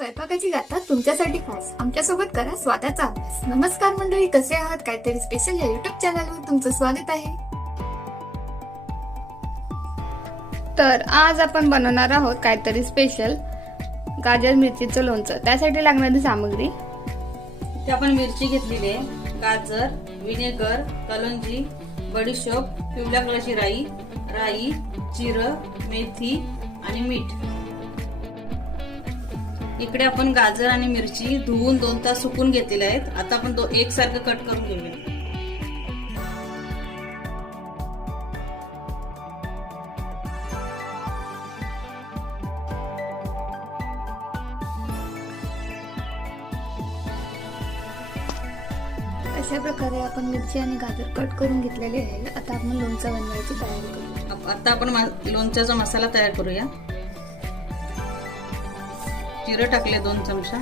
स्वयंपाकाची गाथा तुमच्यासाठी खास आमच्यासोबत करा स्वादाचा अभ्यास. नमस्कार मंडळी, कसे आहात? काहीतरी स्पेशल या युट्यूब चॅनलवर तुमचं स्वागत आहे. तर आज आपण बनवणार आहोत काहीतरी स्पेशल गाजर मिरचीचं लोणचं. त्यासाठी लागणारी सामग्री इथे आपण मिरची घेतलेली आहे, गाजर, विनेगर, कलोंजी, बडीशोप, पिवळ्या कलरची राई, जिरं, मेथी आणि मीठ. इकडे आपण गाजर आणि मिरची धुवून 2 तास सुकून घेतलेले आहेत. आता आपण एकसारखं कट करून घेऊया. अशा प्रकारे आपण मिरची आणि गाजर कट करून घेतलेले आहे. आता आपण लोणचं बनवायची तयारी करू. आता आपण लोणच्याचा मसाला तयार करूया. जिरं टाकले 2 चमचा,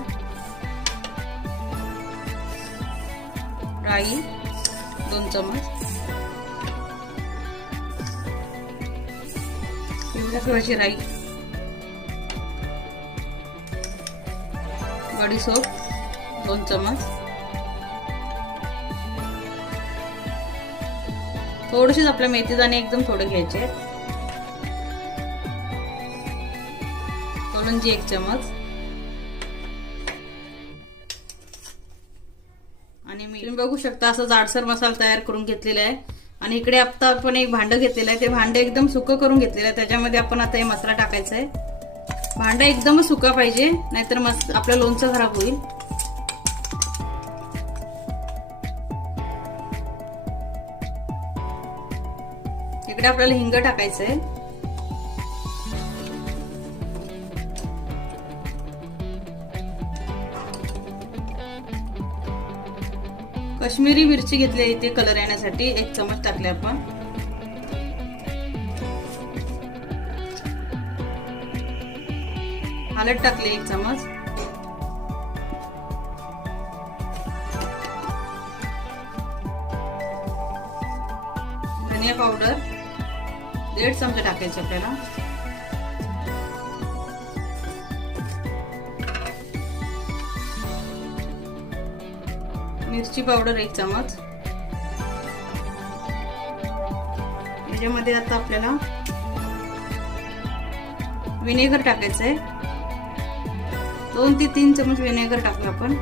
राई 2 चमच, पिवळ्या कलरची राई, बडीशोप 2 चमच, थोडीशीच आपल्या मेथीदाणे एकदम थोडे घ्यायचे, कलोंजी 1 चमच आणि तुम्ही बघू शकता असं जाडसर मसाला तयार करून घेतलेला आहे. आणि इकडे आता आपण एक भांडं घेतलेलं आहे. ते भांडं एकदम सुकं करून घेतलेलं आहे. त्याच्यामध्ये आपण आता हे मसाला टाकायचा आहे. भांडं एकदम सुका पाहिजे, नाहीतर आपलं लोणचं खराब होईल. इकडे आपल्याला हिंग टाकायचं आहे. काश्मीरी मिरची घेतली आहे इथे कलर येण्यासाठी, 1 चमच टाकले आपण. हळद टाकले 1 चमच, धनिया पावडर 1.5 चमचा टाकायचे आपल्याला. मिरची पावडर 1 चमच. याच्यामध्ये आता आपल्याला विनेगर टाकायचं आहे. 2 ते 3 चमच विनेगर टाकलं आपण.